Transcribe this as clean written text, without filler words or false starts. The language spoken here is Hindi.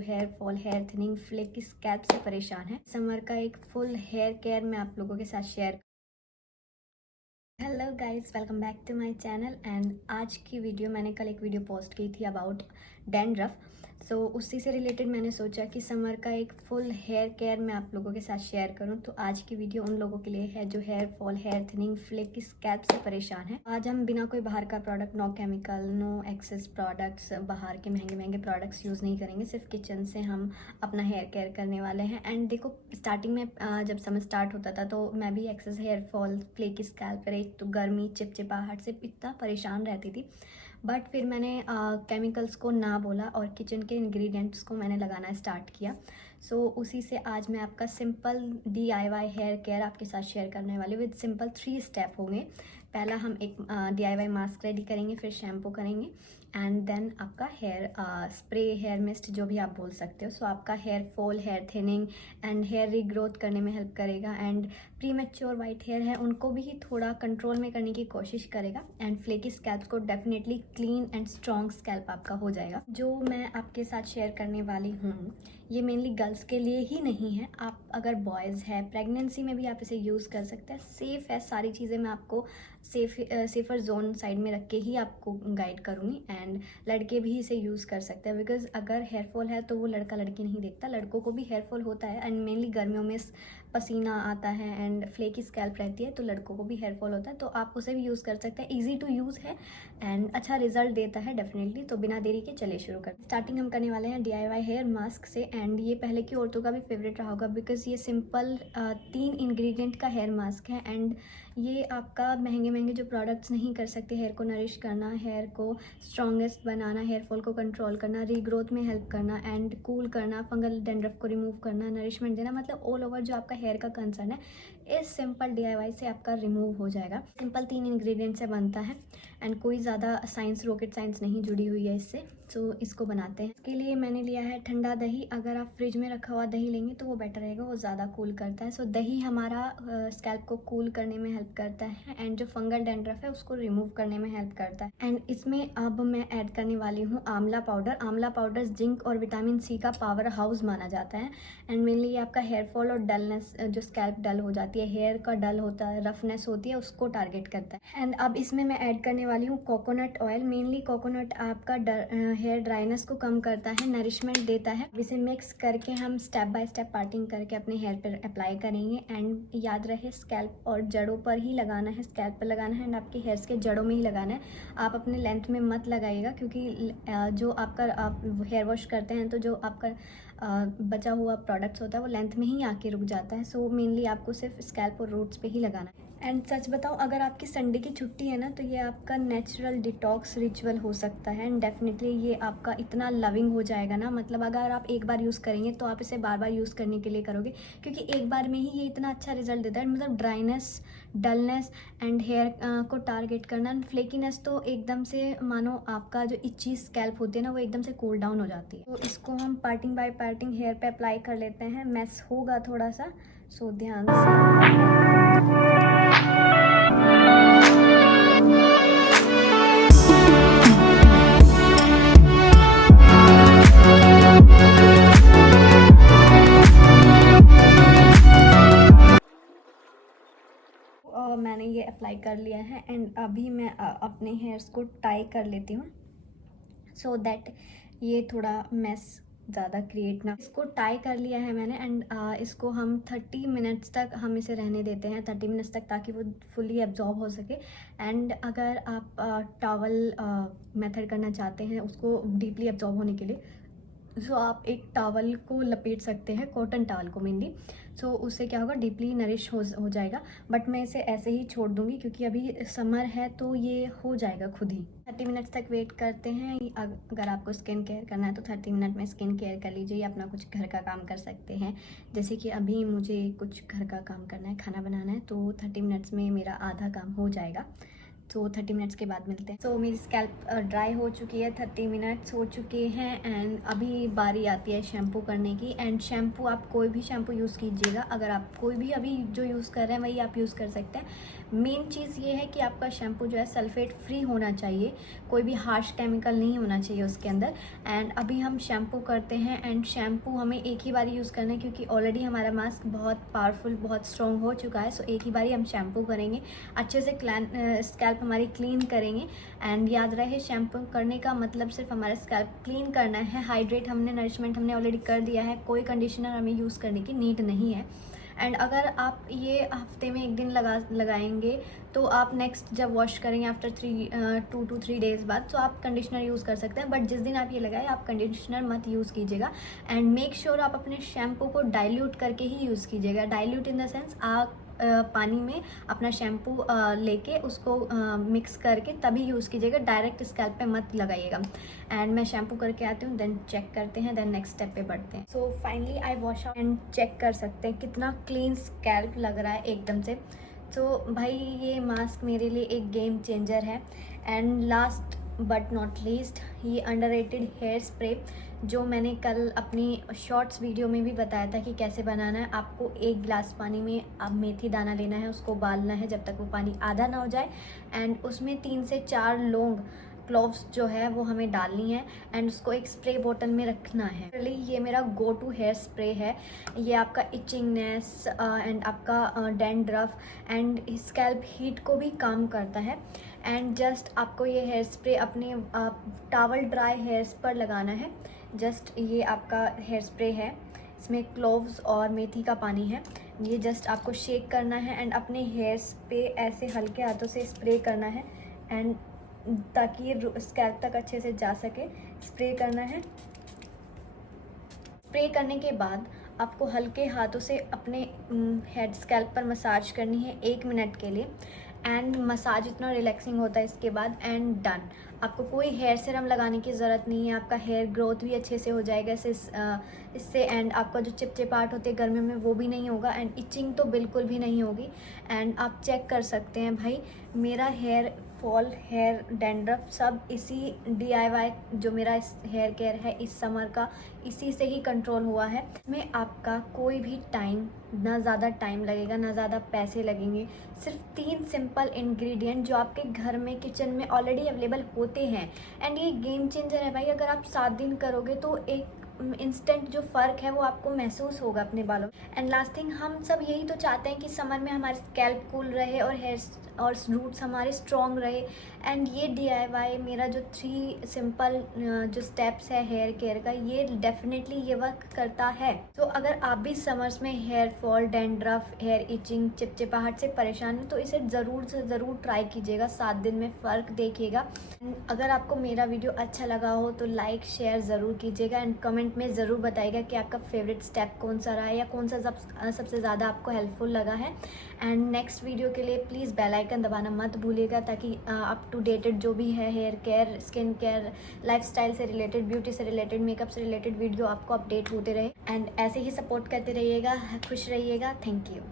Hair fall, hair thinning, flaky scalp से परेशान है, समर का एक फुल हेयर केयर मैं आप लोगों के साथ share. Hello guys, welcome back to my channel. And आज की वीडियो मैंने कल एक वीडियो पोस्ट की थी अबाउट डैंड्रफ। सो उसी से रिलेटेड मैंने सोचा कि समर का एक फुल हेयर केयर मैं आप लोगों के साथ शेयर करूं। तो आज की वीडियो उन लोगों के लिए है जो hair fall, hair thinning, flaky scalp से परेशान है। आज हम बिना कोई बाहर का product, no chemical, no excess products, बाहर के महंगे महंगे प्रोडक्ट्स यूज़ नहीं करेंगे। सिर्फ किचन से हम अपना हेयर केयर करने वाले हैं। एंड देखो, स्टार्टिंग में जब समर स्टार्ट होता था तो मैं भी excess hair fall, flaky scalp, एक तो गर्मी, चिपचिपाहट से इतना परेशान रहती थी। बट फिर मैंने केमिकल्स को ना बोला और किचन के इंग्रेडिएंट्स को मैंने लगाना स्टार्ट किया। सो उसी से आज मैं आपका सिंपल DIY हेयर केयर आपके साथ शेयर करने वाली। विद सिंपल 3 स्टेप होंगे। पहला हम एक DIY मास्क रेडी करेंगे, फिर शैम्पू करेंगे एंड देन आपका हेयर स्प्रे, हेयर मिस्ट, जो भी आप बोल सकते हो। सो आपका hair fall, hair thinning and hair regrowth करने में हेल्प करेगा। And premature white hair है उनको भी थोड़ा कंट्रोल में करने की कोशिश करेगा। एंड फ्लेकी स्कैल्प को definitely clean and strong scalp आपका हो जाएगा। जो मैं आपके साथ शेयर करने वाली हूँ ये मेनली गर्ल्स के लिए ही नहीं है। आप अगर बॉयज़ है, प्रेगनेंसी में भी आप इसे यूज़ कर सकते हैं। सेफ़ है, सारी चीज़ें मैं आपको सेफ़र जोन साइड में रख के ही आपको गाइड करूँगी। एंड लड़के भी इसे यूज़ कर सकते हैं, बिकॉज अगर हेयर फॉल है तो वो लड़का लड़की नहीं देखता, लड़कों को भी हेयर फॉल होता है। एंड मेनली गर्मियों में पसीना आता है एंड फ्लेकी स्कैल्प रहती है तो लड़कों को भी हेयर फॉल होता है। तो आप उसे भी यूज़ कर सकते हैं। ईजी टू यूज़ है एंड अच्छा रिजल्ट देता है डेफिनेटली। तो बिना देरी के चलिए शुरू कर। स्टार्टिंग हम करने वाले हैं DIY हेयर मास्क से। एंड ये पहले की औरतों का भी फेवरेट रहा होगा, बिकॉज ये सिंपल 3 इंग्रेडिएंट का हेयर मास्क है। एंड ये आपका महंगे महंगे जो प्रोडक्ट्स नहीं कर सकते हेयर को नरिश करना, हेयर को स्ट्रॉन्गेस्ट बनाना, हेयर फॉल को कंट्रोल करना, रीग्रोथ में हेल्प करना एंड कूल करना, फंगल डैंड्रफ को रिमूव करना, नरिशमेंट देना, मतलब ऑल ओवर जो आपका हेयर का कंसर्न है इस सिंपल DIY से आपका रिमूव हो जाएगा। सिंपल 3 इंग्रेडिएंट से बनता है एंड कोई ज़्यादा साइंस, रॉकेट साइंस नहीं जुड़ी हुई है इससे। सो इसको बनाते हैं। इसके लिए मैंने लिया है ठंडा दही। अगर आप फ्रिज में रखा हुआ दही लेंगे तो वो बेटर रहेगा, वो ज़्यादा कूल करता है। सो दही हमारा स्कैल्प को कूल करने में हेल्प करता है एंड जो फंगल डैंड्रफ है उसको रिमूव करने में हेल्प करता है। एंड इसमें अब मैं ऐड करने वाली हूँ आंवला पाउडर। आंवला पाउडर जिंक और विटामिन C का पावर हाउस माना जाता है। एंड मेनली ये आपका हेयर फॉल और डलनेस, जो स्कैल्प डल हो जाती है, हेयर का डल होता है, रफनेस होती है, उसको टारगेट करता है। एंड अब इसमें मैं ऐड करने वाली हूँ कोकोनट ऑयल। मेनली कोकोनट आपका हेयर ड्राइनेस को कम करता है, नरिशमेंट देता है। इसे मिक्स करके हम स्टेप बाय स्टेप पार्टिंग करके अपने हेयर पर अप्लाई करेंगे। एंड याद रहे स्कैल्प और जड़ों पर ही लगाना है, स्कैल्प पर लगाना है एंड आपके हेयर्स के जड़ों में ही लगाना है। आप अपने लेंथ में मत लगाइएगा, क्योंकि जो आपका आप हेयर वॉश करते हैं तो जो आपका बचा हुआ प्रोडक्ट्स होता है वो लेंथ में ही आके रुक जाता है। सो मेनली आपको सिर्फ स्कैल्प और रूट्स पे ही लगाना है। एंड सच बताऊँ, अगर आपकी संडे की छुट्टी है ना तो ये आपका नेचुरल डिटॉक्स रिचुअल हो सकता है। एंड डेफिनेटली ये आपका इतना लविंग हो जाएगा ना, मतलब अगर आप एक बार यूज़ करेंगे तो आप इसे बार बार यूज़ करने के लिए करोगे, क्योंकि एक बार में ही ये इतना अच्छा रिजल्ट देता है। मतलब ड्राइनेस, डलनेस एंड हेयर को टारगेट करना, फ्लेकीनेस तो एकदम से मानो आपका जो इच्ची स्कैल्प होती है ना वो एकदम से कूल डाउन हो जाती है। तो इसको हम पार्टिंग बाय पार्टिंग हेयर पे अप्लाई कर लेते हैं। मैस होगा थोड़ा सा, सो ध्यान से। मैंने ये अप्लाई कर लिया है एंड अभी मैं अपने हेयर्स को टाई कर लेती हूँ, सो दैट ये थोड़ा मेस ज़्यादा क्रिएट ना। इसको टाई कर लिया है मैंने एंड इसको हम 30 मिनट्स तक हम इसे रहने देते हैं, 30 मिनट्स तक, ताकि वो फुली एब्जॉर्ब हो सके। एंड अगर आप टॉवल मेथड करना चाहते हैं उसको डीपली एब्जॉर्ब होने के लिए, सो आप एक टॉवल को लपेट सकते हैं, कॉटन टॉवल को मेनली। सो उससे क्या होगा, डीपली नरिश हो जाएगा। बट मैं इसे ऐसे ही छोड़ दूंगी क्योंकि अभी समर है तो ये हो जाएगा खुद ही। 30 मिनट्स तक वेट करते हैं। अगर आपको स्किन केयर करना है तो 30 मिनट में स्किन केयर कर लीजिए, अपना कुछ घर का काम कर सकते हैं। जैसे कि अभी मुझे कुछ घर का काम करना है, खाना बनाना है, तो 30 मिनट्स में मेरा आधा काम हो जाएगा। तो 30 मिनट्स के बाद मिलते हैं। सो मेरी स्कैल्प ड्राई हो चुकी है, 30 मिनट्स हो चुके हैं एंड अभी बारी आती है शैम्पू करने की। एंड शैम्पू आप कोई भी शैम्पू यूज़ कीजिएगा, अगर आप कोई भी अभी जो यूज़ कर रहे हैं वही आप यूज़ कर सकते हैं। मेन चीज़ ये है कि आपका शैम्पू जो है सल्फेट फ्री होना चाहिए, कोई भी हार्श केमिकल नहीं होना चाहिए उसके अंदर। एंड अभी हम शैम्पू करते हैं एंड शैम्पू हमें एक ही बारी यूज़ करना है क्योंकि ऑलरेडी हमारा मास्क बहुत पावरफुल, बहुत स्ट्रॉन्ग हो चुका है। सो एक ही बारी हम शैम्पू करेंगे, अच्छे से स्कैल्प हमारी क्लीन करेंगे। एंड याद रहे शैम्पू करने का मतलब सिर्फ हमारा स्कैल्प क्लीन करना है, हाइड्रेट हमने, नरिशमेंट हमने ऑलरेडी कर दिया है, कोई कंडीशनर हमें यूज़ करने की नीड नहीं है। एंड अगर आप ये हफ्ते में एक दिन लगाएंगे तो आप नेक्स्ट जब वॉश करेंगे आफ्टर 2 to 3 डेज़ बाद तो आप कंडीशनर यूज़ कर सकते हैं। बट जिस दिन आप ये लगाए आप कंडीशनर मत यूज़ कीजिएगा। एंड मेक श्योर आप अपने शैम्पू को डाइल्यूट करके ही यूज़ कीजिएगा। डाइल्यूट इन द सेंस आप पानी में अपना शैम्पू लेके उसको मिक्स करके तभी यूज़ कीजिएगा, डायरेक्ट स्कैल्प पे मत लगाइएगा। एंड मैं शैम्पू करके आती हूँ, देन चेक करते हैं, देन नेक्स्ट स्टेप पे बढ़ते हैं। So finally I wash out and check कर सकते हैं कितना क्लीन स्कैल्प लग रहा है एकदम से। तो भाई ये मास्क मेरे लिए एक गेम चेंजर है। And last but not least, ये अंडररेटेड हेयर स्प्रे जो मैंने कल अपनी शॉर्ट्स वीडियो में भी बताया था कि कैसे बनाना है। आपको 1 गिलास पानी में अब मेथी दाना लेना है, उसको उबालना है जब तक वो पानी आधा ना हो जाए। एंड उसमें 3 से 4 लौंग, क्लोव्स जो है वो हमें डालनी है एंड उसको एक स्प्रे बोतल में रखना है। ये मेरा गो टू हेयर स्प्रे है। ये आपका इचिंगनेस एंड आपका डैंड्रफ एंड स्कैल्प हीट को भी काम करता है। एंड जस्ट आपको ये हेयर स्प्रे अपने टॉवल ड्राई हेयर्स पर लगाना है। जस्ट ये आपका हेयर स्प्रे है, इसमें क्लोव्स और मेथी का पानी है। ये जस्ट आपको शेक करना है एंड अपने हेयर्स पे ऐसे हल्के हाथों से स्प्रे करना है एंड ताकि ये स्कैल्प तक अच्छे से जा सके। स्प्रे करना है। स्प्रे करने के बाद आपको हल्के हाथों से अपने हेड स्कैल्प पर मसाज करनी है 1 मिनट के लिए। एंड मसाज इतना रिलैक्सिंग होता है इसके बाद। And done. आपको कोई हेयर सीरम लगाने की ज़रूरत नहीं है, आपका हेयर ग्रोथ भी अच्छे से हो जाएगा इससे। एंड आपका जो चिपचिपाहट होती है गर्मियों में वो भी नहीं होगा एंड इचिंग तो बिल्कुल भी नहीं होगी। एंड आप चेक कर सकते हैं भाई मेरा हेयर फॉल, हेयर डैंड्रफ सब इसी DIY जो मेरा हेयर केयर है इस समर का, इसी से ही कंट्रोल हुआ है। इसमें आपका कोई भी टाइम, ना ज़्यादा टाइम लगेगा ना ज़्यादा पैसे लगेंगे। सिर्फ 3 सिंपल इंग्रेडिएंट जो आपके घर में किचन में ऑलरेडी अवेलेबल होते हैं। एंड ये गेम चेंजर है भाई। अगर आप 7 दिन करोगे तो एक इंस्टेंट जो फ़र्क है वो आपको महसूस होगा अपने बालों। एंड लास्ट थिंग, हम सब यही तो चाहते हैं कि समर में हमारे स्कैल्प कूल रहे और हेयर और रूट्स हमारे स्ट्रॉन्ग रहे। एंड ये DIY मेरा जो 3 सिंपल जो स्टेप्स है हेयर केयर का, ये डेफिनेटली ये वर्क करता है। तो अगर आप भी समर्स में hair fall, dandruff, hair itching, चिपचिपाहट से परेशान हैं तो इसे ज़रूर से ज़रूर ट्राई कीजिएगा, 7 दिन में फ़र्क देखिएगा। अगर आपको मेरा वीडियो अच्छा लगा हो तो लाइक शेयर ज़रूर कीजिएगा एंड कमेंट में ज़रूर बताइएगा कि आपका फेवरेट स्टेप कौन सा रहा है या कौन सा सबसे ज़्यादा आपको हेल्पफुल लगा है। एंड नेक्स्ट वीडियो के लिए प्लीज़ बेल आइकन दबाना मत भूलिएगा ताकि अप टू डेटेड जो भी है hair care, skin care, lifestyle से रिलेटेड, ब्यूटी से रिलेटेड, मेकअप से रिलेटेड वीडियो आपको अपडेट होते रहे। एंड ऐसे ही सपोर्ट करते रहिएगा, खुश रहिएगा। Thank you.